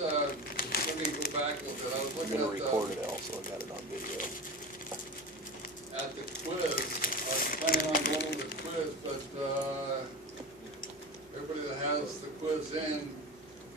let me go back a little bit. I was I'm looking gonna at record it also, I got it on video. at the quiz. I was planning on going over the quiz, but, everybody that has the quiz in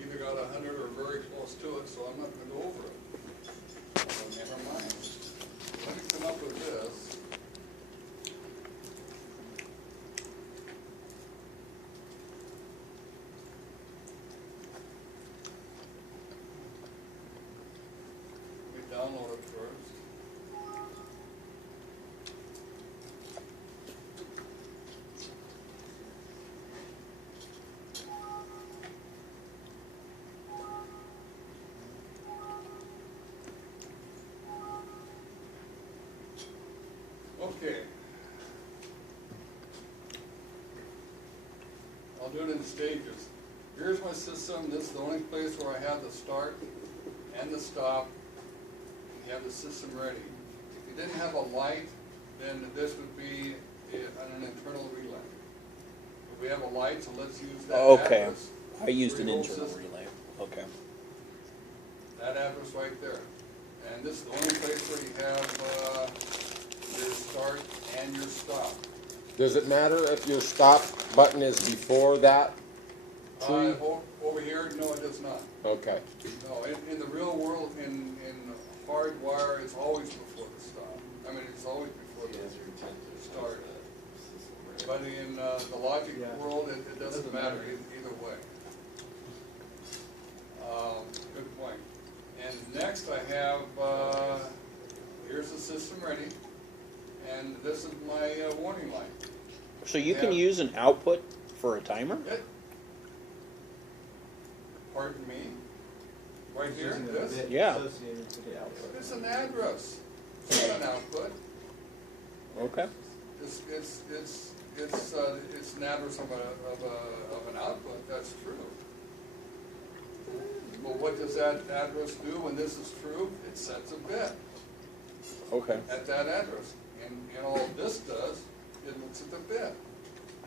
either got 100 or very close to it, so I'm not gonna go over it. So never mind. Let me come up with this. Let me download it first. Okay. I'll do it in stages. Here's my system. This is the only place where I have the start and the stop. You have the system ready. If you didn't have a light, then this would be an internal relay. If we have a light, so let's use that Okay, address. I used for an your whole internal system. relay, okay. That address right there. And this is the only place where you have your start and your stop. Does it matter if your stop button is before that tree? Over here, no, it does not. Okay, No, in the real world, in hardwire, it's always before the stop. I mean, it's always before the start. But in the logic world, it doesn't matter either way. Good point. And next I have, here's the system ready, and this is my warning light. So you can Yeah. use an output for a timer? Pardon me? Right here, this? Yeah. Associated to the output. It's an address. It's not an output. Okay. It's an address of an output, that's true. But what does that address do when this is true? It sets a bit Okay. at that address. And all this does, it looks at the bit.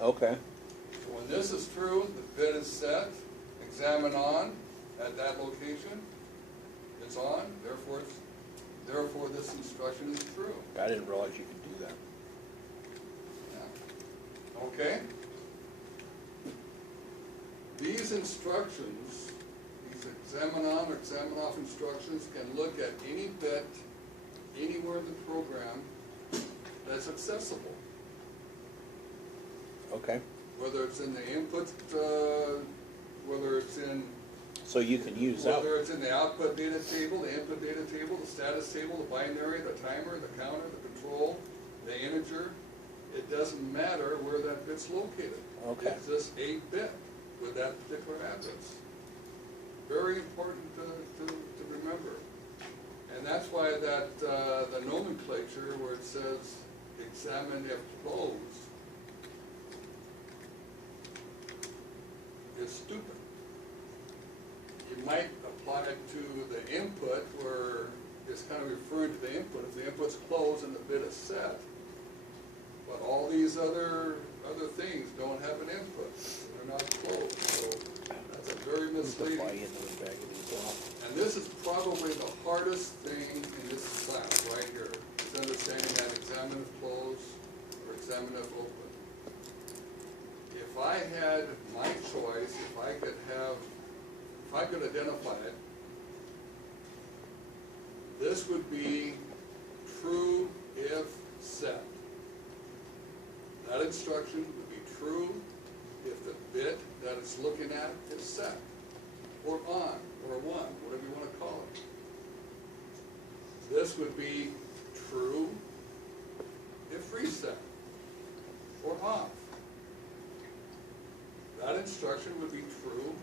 Okay. So when this is true, the bit is set, examine on at that location, it's on, therefore this instruction is true. I didn't realize you could do that. Yeah. Okay? These instructions, these examine on or examine off instructions can look at any bit anywhere in the program that's accessible. Okay. Whether it's in the input, whether it's in So you can use that. whether it's in the output data table, the input data table, the status table, the binary, the timer, the counter, the control, the integer, it doesn't matter where that bit's located. Okay. It's just a bit with that particular address. Very important to remember. And that's why that the nomenclature where it says examine if closed is stupid. You might apply it to the input where it's kind of referring to the input. If the input's closed and the bit is set, but all these other things don't have an input. They're not closed. So that's a very misleading. And this is probably the hardest thing in this class right here, is understanding that examine if closed or examine if open. If I had my choice, if I could identify it, this would be true if set. That instruction would be true if the bit that it's looking at is set, or on, or 1, whatever you want to call it. This would be true if reset, or off. That instruction would be true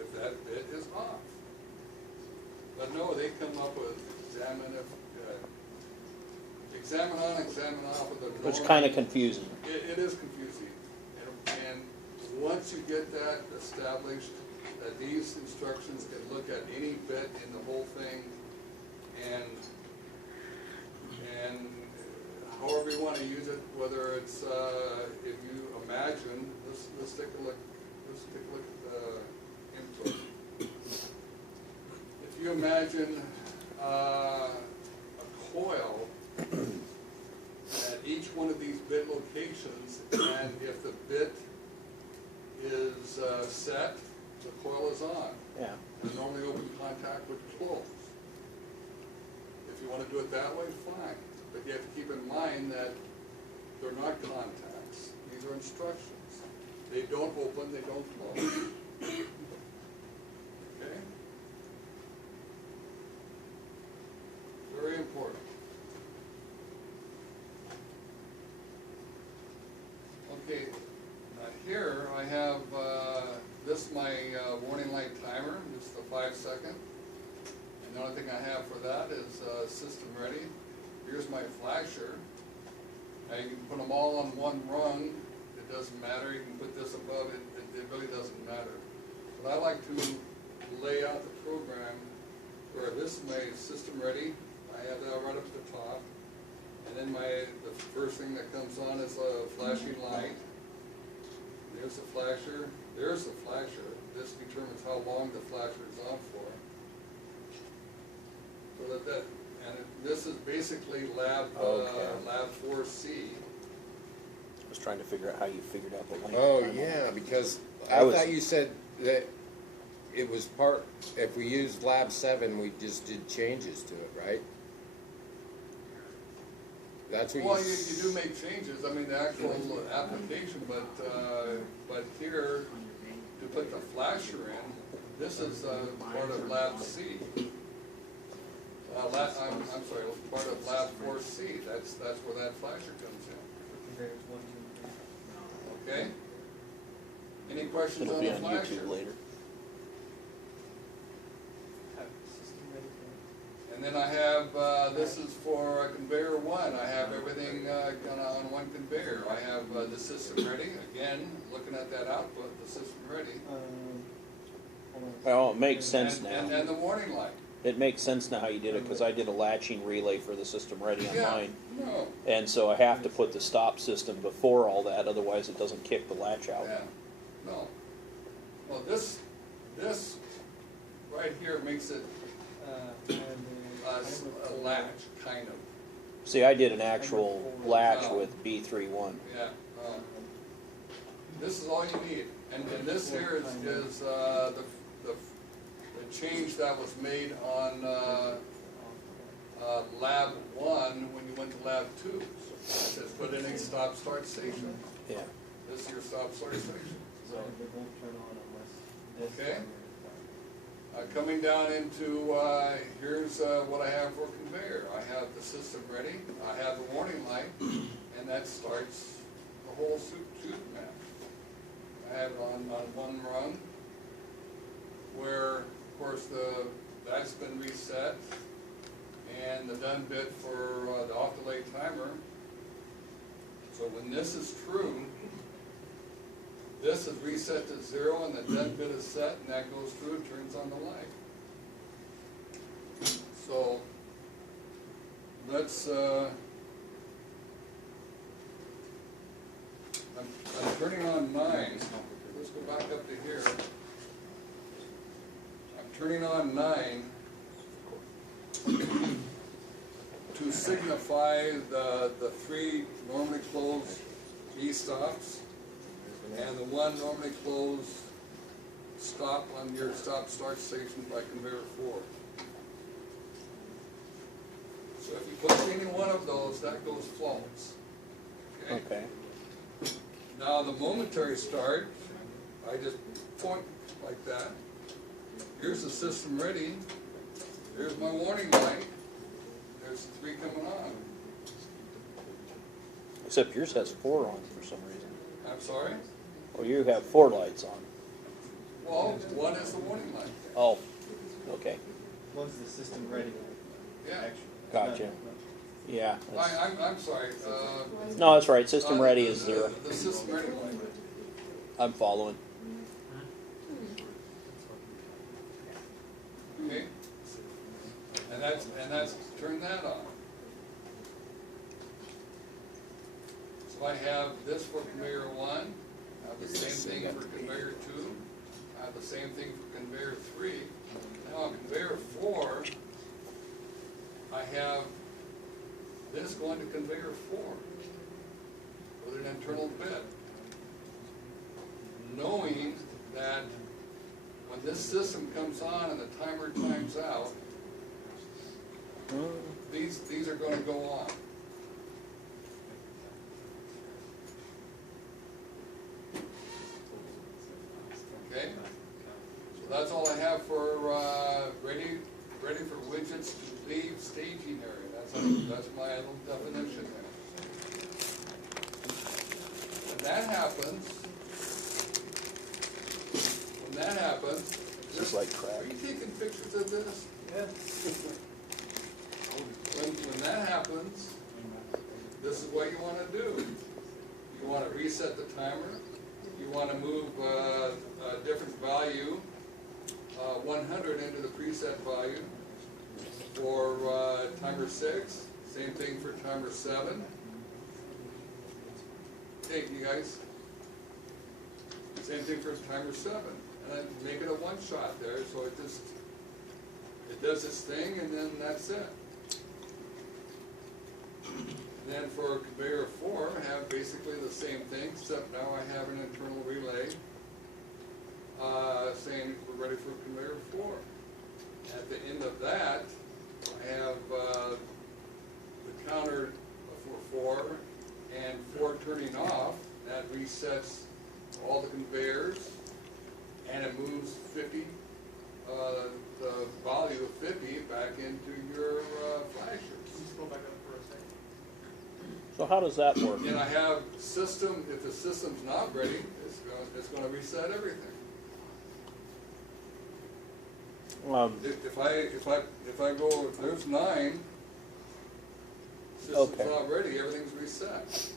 if that bit is off. But no, they come up with examine if, examine on, examine off with the. It's kind of confusing. It is confusing. And once you get that established, that these instructions can look at any bit in the whole thing, and however you want to use it, whether it's, if you imagine, let's take a look at the input. you imagine a coil at each one of these bit locations, and if the bit is set, the coil is on. Yeah. And normally open contact would close. If you want to do it that way, fine. But you have to keep in mind that they're not contacts. These are instructions. They don't open, they don't close. Okay? Very important. Okay, here I have, this is my warning light timer. This is the 5 second. And the only thing I have for that is system ready. Here's my flasher. Now you can put them all on one rung. It doesn't matter. You can put this above it. It really doesn't matter. But I like to lay out the program where this is my system ready. I have that right up at the top. And then the first thing that comes on is a flashing light. There's the flasher. There's the flasher. This determines how long the flasher is on for. So this is basically lab 4C. I was trying to figure out how you figured out the length. Oh, yeah, because I thought you said that it was part, if we used Lab 7, we just did changes to it, right? That's what Well, you do make changes, I mean, the actual application, but here, to put the flasher in, this is part of Lab C. I'm sorry, part of Lab 4C, that's where that flasher comes in. Okay? Any questions It'll on be the on flasher? YouTube later. And then I have, this is for conveyor 1. I have everything on one conveyor. I have the system ready. Again, looking at that output, the system ready. Well, it makes sense now. And the warning light. It makes sense now how you did it, because I did a latching relay for the system ready on mine. No. And so I have to put the stop system before all that, otherwise it doesn't kick the latch out. Yeah. No. Well, this right here makes it a latch, kind of. See, I did an actual latch with B31. Yeah. This is all you need. And this here is the change that was made on Lab 1 when you went to Lab 2. It says put in a stop-start station. Yeah. This is your stop-start station. Okay. Coming down into, here's what I have for conveyor. I have the system ready, I have the warning light, and that starts the whole shoot map. I have it on one rung, where, of course, that's been reset, and the done bit for the off-delay timer. So when this is true, this is reset to 0 and the done bit is set, and that goes through and turns on the light. So let's, I'm turning on 9. Let's go back up to here. I'm turning on 9 to signify the 3 normally closed E-stops. And the 1 normally closed stop on your stop-start station by conveyor 4. So if you push any one of those, that goes false. Okay. Now the momentary start, I just point like that. Here's the system ready. Here's my warning light. There's 3 coming on. Except yours has 4 on for some reason. I'm sorry? Well, you have 4 lights on. Well, 1 is the warning light. Oh, okay. One's the system ready. Yeah. Gotcha. Yeah. I'm sorry. No, that's right. System ready is 0. The system ready light. I'm following. Okay. And that's turn that on. So I have this for conveyor 1. I have the same thing for conveyor 2. I have the same thing for conveyor 3. Now on conveyor 4, it's going to conveyor 4 with an internal bit. Knowing that when this system comes on and the timer times out, these are going to go on. Okay? So that's all I have for ready for widgets to leave staging area. That's my little definition there. When that happens, Just like crap. are you taking pictures of this? When that happens, this is what you want to do. You want to reset the timer. You want to move a different value, 100 into the preset value for timer 6. Same thing for timer 7. Hey, you guys. Same thing for timer 7. And then make it a one-shot there, so it does its thing, and then that's it. And then for conveyor 4, I have basically the same thing, except now I have an internal relay saying we're ready for conveyor 4. At the end of that, I have the counter for 4 and 4 turning off. That resets all the conveyors, and it moves 50, the value of 50 back into your flashers. Just go back up for a second. So how does that work? And I have system, if the system's not ready, it's going to reset everything. If I go, if there's 9, system's Okay. not ready, everything's reset.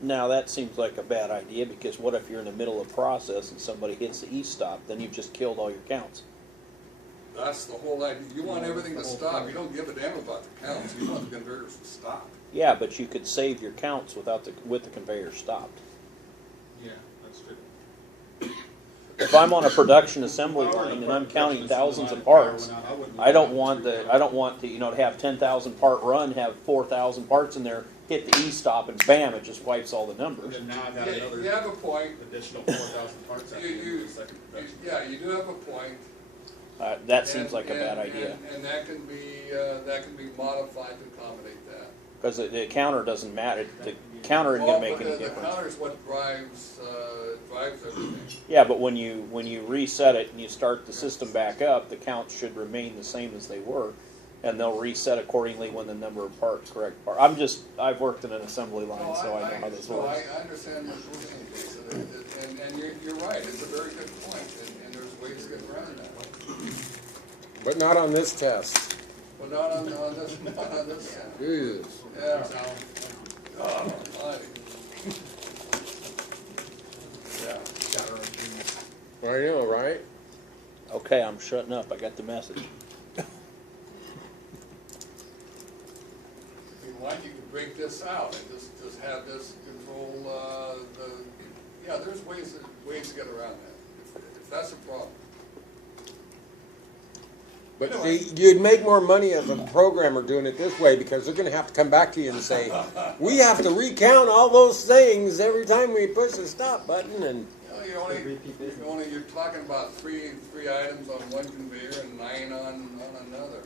Now that seems like a bad idea, because what if you're in the middle of process and somebody hits the e-stop, then you've just killed all your counts. That's the whole idea. You want everything to stop. You don't give a damn about the counts. You want the converters to stop. Yeah, but you could save your counts with the conveyor stopped. Yeah, that's true. If I'm on a production assembly line and I'm counting thousands of parts, I don't want to to have 10,000 part run, have 4,000 parts in there, hit the e-stop, and bam, it just wipes all the numbers. And now I've got Yeah, another you have a point. additional 4,000 parts after You- the second production. Yeah, you do have a point. That seems And- like a bad and- idea, And that can be modified to accommodate that. because the counter doesn't matter. The counter isn't going to make Well, any but the difference. counter is what drives everything. Yeah, but when you reset it and you start the system back up, the counts should remain the same as they were, and they'll reset accordingly when the number of parts, correct part. I've worked in an assembly line, so I know how this No, works. I understand what you're saying, Jason, and you're right, it's a very good point, and there's ways to get around that. But not on this test. Well, not on this, not on this end. Jeez. Yeah. Oh, almighty. Yeah. I know, right? Okay, I'm shutting up. I got the message. If you like, you could break this out and just have this control, there's ways to get around that, if that's a problem. But Anyway. see, you'd make more money as a programmer doing it this way, because they're gonna have to come back to you and say, we have to recount all those things every time we push the stop button, and You're talking about three items on one conveyor and 9 on another.